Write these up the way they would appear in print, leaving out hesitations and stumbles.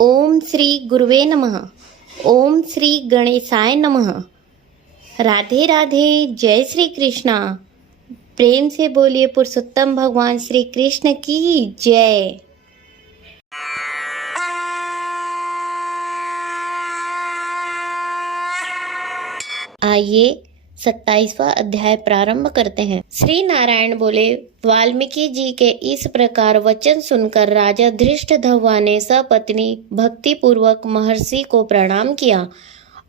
ओम श्री गुरुवे नमः। ओम श्री गणेशाय नमः। राधे राधे, जय श्री कृष्णा। प्रेम से बोलिए पुरुषोत्तम भगवान श्री कृष्ण की जय। आइए 27वां अध्याय प्रारंभ करते हैं। श्री नारायण बोले, वाल्मीकि जी के इस प्रकार वचन सुनकर राजा धृष्टद्युम्न ने सपत्नी भक्ति पूर्वक महर्षि को प्रणाम किया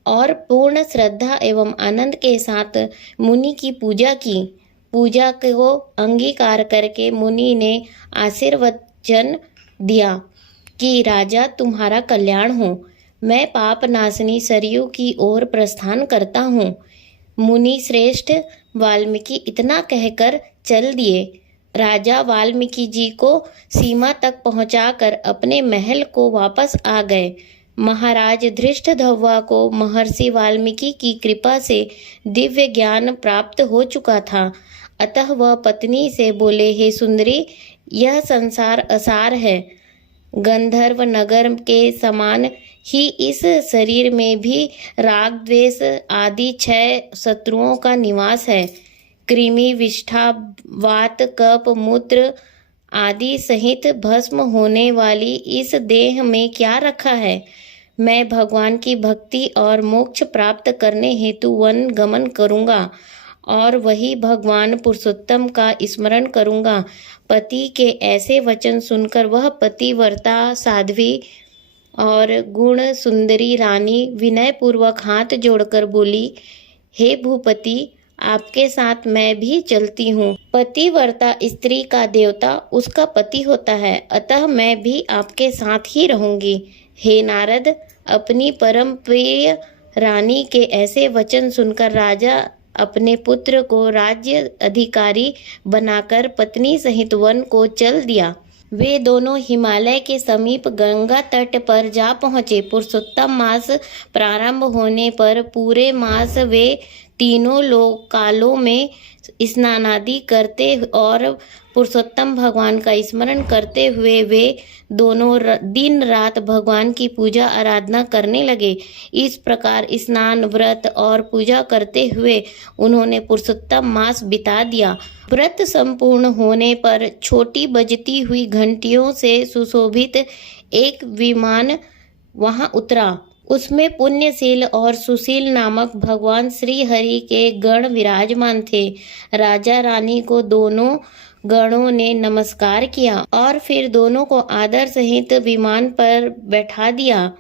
और पूर्ण श्रद्धा एवं आनंद के साथ मुनि की पूजा की। पूजा को अंगीकार करके मुनि ने आशीर्वचन दिया कि राजा तुम्हारा कल्याण हो। मैं पाप नाशनी सरयू की ओर प्रस्थान करता हूँ। मुनि श्रेष्ठ वाल्मीकि इतना कहकर चल दिए। राजा वाल्मीकि जी को सीमा तक पहुंचाकर अपने महल को वापस आ गए। महाराज धृष्टद्युम्न को महर्षि वाल्मीकि की कृपा से दिव्य ज्ञान प्राप्त हो चुका था। अतः वह पत्नी से बोले, हे सुंदरी, यह संसार असार है। गंधर्व नगर के समान ही इस शरीर में भी राग द्वेष आदि 6 शत्रुओं का निवास है। कृमि, विष्ठा, वात, कफ, मूत्र आदि सहित भस्म होने वाली इस देह में क्या रखा है। मैं भगवान की भक्ति और मोक्ष प्राप्त करने हेतु वन गमन करूँगा और वही भगवान पुरुषोत्तम का स्मरण करूँगा। पति के ऐसे वचन सुनकर वह पतिव्रता साध्वी और गुण सुंदरी रानी विनय पूर्वक हाथ जोड़कर बोली, हे भूपति, आपके साथ मैं भी चलती हूँ। पतिव्रता स्त्री का देवता उसका पति होता है, अतः मैं भी आपके साथ ही रहूंगी। हे नारद, अपनी परम प्रिय रानी के ऐसे वचन सुनकर राजा अपने पुत्र को राज्य अधिकारी बनाकर पत्नी सहित वन को चल दिया। वे दोनों हिमालय के समीप गंगा तट पर जा पहुँचे। पुरुषोत्तम मास प्रारंभ होने पर पूरे मास वे तीनों कालों में स्नानादि करते और पुरुषोत्तम भगवान का स्मरण करते हुए वे दोनों दिन रात भगवान की पूजा आराधना करने लगे। इस प्रकार स्नान, व्रत और पूजा करते हुए उन्होंने पुरुषोत्तम मास बिता दिया। व्रत संपूर्ण होने पर छोटी बजती हुई घंटियों से सुशोभित एक विमान वहां उतरा। उसमें पुण्यशील और सुशील नामक भगवान श्री हरि के गण विराजमान थे। राजा रानी को दोनों गणों ने नमस्कार किया और फिर दोनों को आदर सहित विमान पर बैठा दिया।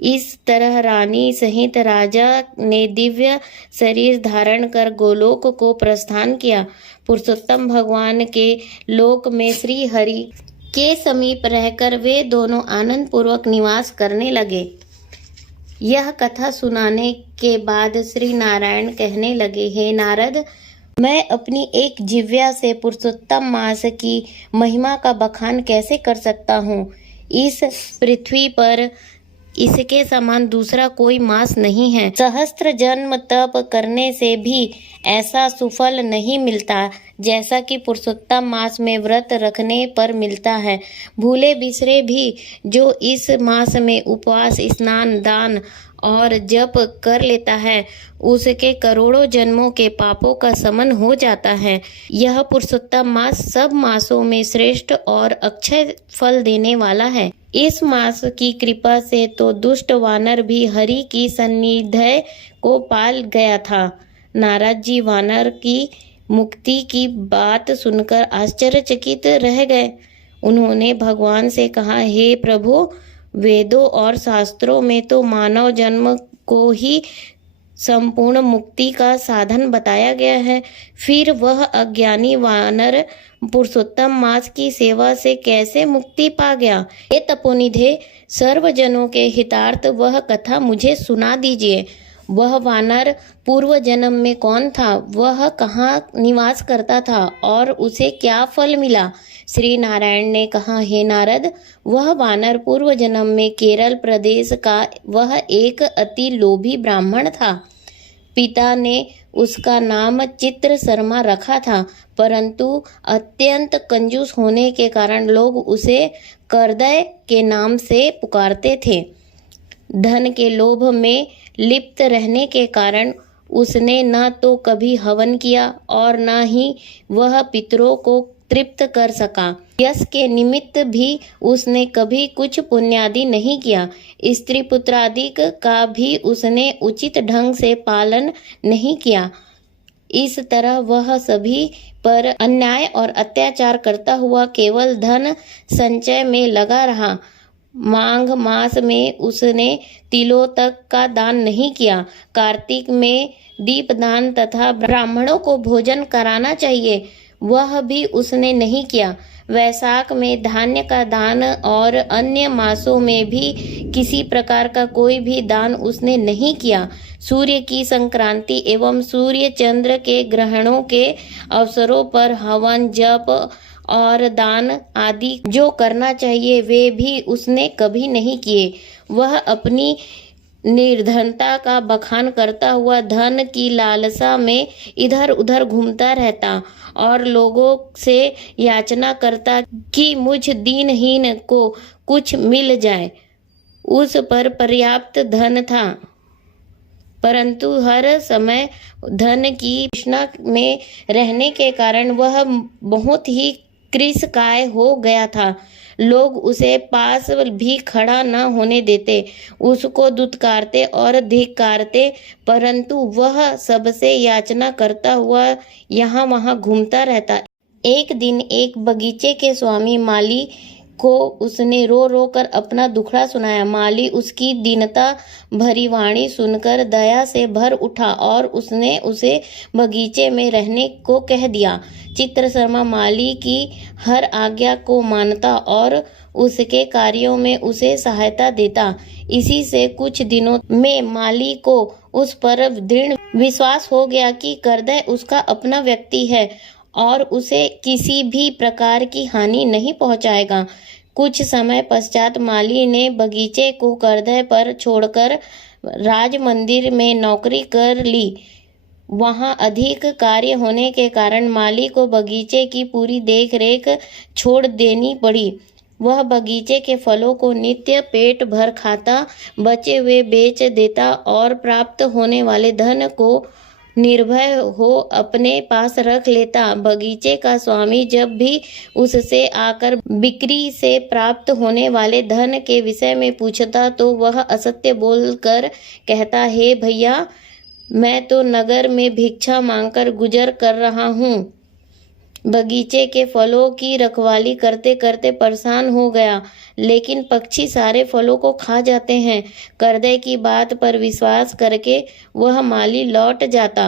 इस तरह रानी सहित राजा ने दिव्य शरीर धारण कर गोलोक को प्रस्थान किया। पुरुषोत्तम भगवान के लोक में श्री हरि के समीप रहकर वे दोनों आनंद पूर्वक निवास करने लगे। यह कथा सुनाने के बाद श्री नारायण कहने लगे, हे नारद, मैं अपनी एक जिह्वा से पुरुषोत्तम मास की महिमा का बखान कैसे कर सकता हूँ। इस पृथ्वी पर इसके समान दूसरा कोई मास नहीं है। सहस्त्र जन्म तप करने से भी ऐसा सुफल नहीं मिलता जैसा कि पुरुषोत्तम मास में व्रत रखने पर मिलता है। भूले बिसरे भी जो इस मास में उपवास, स्नान, दान और जप कर लेता है, उसके करोड़ों जन्मों के पापों का शमन हो जाता है। यह पुरुषोत्तम मास सब मासों में श्रेष्ठ और अक्षय फल देने वाला है। इस मास की कृपा से तो दुष्ट वानर भी हरि की सन्निधि को पाल गया था। नारद जी वानर की मुक्ति की बात सुनकर आश्चर्यचकित रह गए। उन्होंने भगवान से कहा, हे प्रभु, वेदों और शास्त्रों में तो मानव जन्म को ही संपूर्ण मुक्ति का साधन बताया गया है, फिर वह अज्ञानी वानर पुरुषोत्तम मास की सेवा से कैसे मुक्ति पा गया। हे तपोनिधे, सर्वजनों के हितार्थ वह कथा मुझे सुना दीजिए। वह वानर पूर्व जन्म में कौन था, वह कहाँ निवास करता था और उसे क्या फल मिला। श्री नारायण ने कहा, हे नारद, वह वानर पूर्व जन्म में केरल प्रदेश का वह एक अति लोभी ब्राह्मण था। पिता ने उसका नाम चित्र शर्मा रखा था, परंतु अत्यंत कंजूस होने के कारण लोग उसे करदय के नाम से पुकारते थे। धन के लोभ में लिप्त रहने के कारण उसने न तो कभी हवन किया और न ही वह पितरों को तृप्त कर सका। यश के निमित्त भी उसने कभी कुछ पुण्यादि नहीं किया। स्त्री पुत्रादि का भी उसने उचित ढंग से पालन नहीं किया। इस तरह वह सभी पर अन्याय और अत्याचार करता हुआ केवल धन संचय में लगा रहा। माघ मास में उसने तिलों तक का दान नहीं किया। कार्तिक में दीपदान तथा ब्राह्मणों को भोजन कराना चाहिए, वह भी उसने नहीं किया। वैशाख में धान्य का दान और अन्य मासों में भी किसी प्रकार का कोई भी दान उसने नहीं किया। सूर्य की संक्रांति एवं सूर्य चंद्र के ग्रहणों के अवसरों पर हवन, जप और दान आदि जो करना चाहिए वे भी उसने कभी नहीं किए। वह अपनी निर्धनता का बखान करता हुआ धन की लालसा में इधर उधर घूमता रहता और लोगों से याचना करता कि मुझ दीनहीन को कुछ मिल जाए। उस पर पर्याप्त धन था, परंतु हर समय धन की तृष्णा में रहने के कारण वह बहुत ही कृशकाय हो गया था। लोग उसे पास भी खड़ा न होने देते, उसको दुत्कारते और धिक्कारते, परंतु वह सबसे याचना करता हुआ यहाँ वहाँ घूमता रहता। एक दिन एक बगीचे के स्वामी माली को उसने रो रो कर अपना दुखड़ा सुनाया। माली उसकी दीनता भरी वाणी सुनकर दया से भर उठा और उसने उसे बगीचे में रहने को कह दिया। चित्रशर्मा माली की हर आज्ञा को मानता और उसके कार्यों में उसे सहायता देता। इसी से कुछ दिनों में माली को उस पर दृढ़ विश्वास हो गया कि करदय उसका अपना व्यक्ति है और उसे किसी भी प्रकार की हानि नहीं पहुंचाएगा। कुछ समय पश्चात माली ने बगीचे को करदय पर छोड़कर राज मंदिर में नौकरी कर ली। वहां अधिक कार्य होने के कारण माली को बगीचे की पूरी देखरेख छोड़ देनी पड़ी। वह बगीचे के फलों को नित्य पेट भर खाता, बचे हुए बेच देता और प्राप्त होने वाले धन को निर्भय हो अपने पास रख लेता। बगीचे का स्वामी जब भी उससे आकर बिक्री से प्राप्त होने वाले धन के विषय में पूछता तो वह असत्य बोलकर कहता, हे भैया, मैं तो नगर में भिक्षा मांगकर गुजर कर रहा हूँ। बगीचे के फलों की रखवाली करते करते परेशान हो गया, लेकिन पक्षी सारे फलों को खा जाते हैं। करदय की बात पर विश्वास करके वह माली लौट जाता।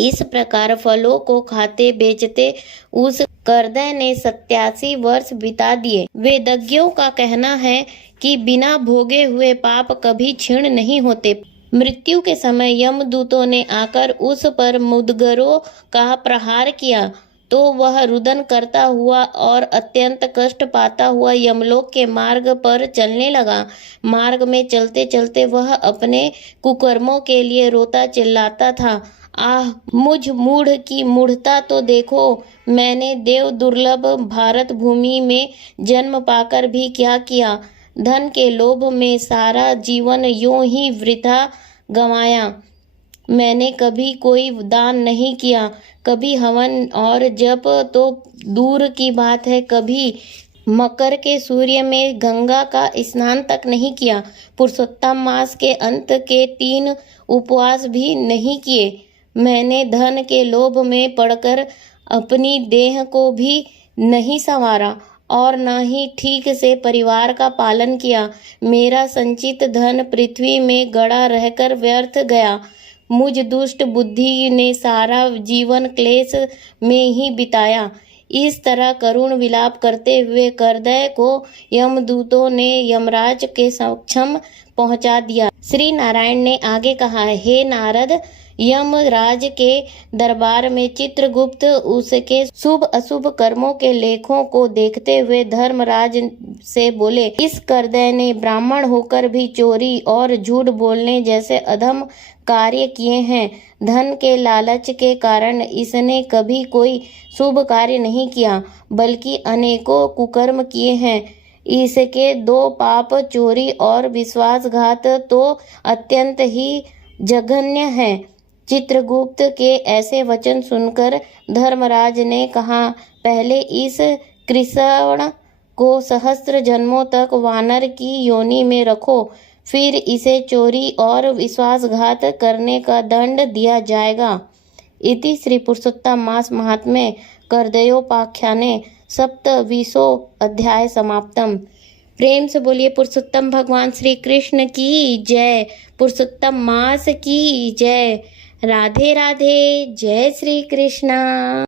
इस प्रकार फलों को खाते बेचते उस करदय ने 87 वर्ष बिता दिए। वेदज्ञों का कहना है कि बिना भोगे हुए पाप कभी क्षीण नहीं होते। मृत्यु के समय यमदूतों ने आकर उस पर मुदगरों का प्रहार किया तो वह रुदन करता हुआ और अत्यंत कष्ट पाता हुआ यमलोक के मार्ग पर चलने लगा। मार्ग में चलते चलते वह अपने कुकर्मों के लिए रोता चिल्लाता था, आह, मुझ मूढ़ की मूढ़ता तो देखो, मैंने देव दुर्लभ भारत भूमि में जन्म पाकर भी क्या किया। धन के लोभ में सारा जीवन यूं ही वृथा गंवाया। मैंने कभी कोई दान नहीं किया, कभी हवन और जप तो दूर की बात है, कभी मकर के सूर्य में गंगा का स्नान तक नहीं किया। पुरुषोत्तम मास के अंत के 3 उपवास भी नहीं किए। मैंने धन के लोभ में पड़कर अपनी देह को भी नहीं संवारा और न ही ठीक से परिवार का पालन किया। मेरा संचित धन पृथ्वी में गड़ा रहकर व्यर्थ गया। मुझ दुष्ट बुद्धि ने सारा जीवन क्लेश में ही बिताया। इस तरह करुण विलाप करते हुए करदय को यमदूतों ने यमराज के समक्षम पहुंचा दिया। श्री नारायण ने आगे कहा, हे नारद, यमराज के दरबार में चित्रगुप्त उसके शुभ अशुभ कर्मों के लेखों को देखते हुए धर्मराज से बोले, इस करदय ने ब्राह्मण होकर भी चोरी और झूठ बोलने जैसे अधम कार्य किए हैं। धन के लालच के कारण इसने कभी कोई शुभ कार्य नहीं किया, बल्कि अनेकों कुकर्म किए हैं। इसके दो पाप, चोरी और विश्वासघात, तो अत्यंत ही जघन्य है। चित्रगुप्त के ऐसे वचन सुनकर धर्मराज ने कहा, पहले इस कृष्ण को सहस्त्र जन्मों तक वानर की योनि में रखो, फिर इसे चोरी और विश्वासघात करने का दंड दिया जाएगा। इति श्री पुरुषोत्तम मास महात्म्ये कर्दयोपाख्याने 27वां अध्याय समाप्तम। प्रेम से बोलिए पुरुषोत्तम भगवान श्री कृष्ण की जय, पुरुषोत्तम मास की जय। राधे राधे, जय श्री कृष्णा।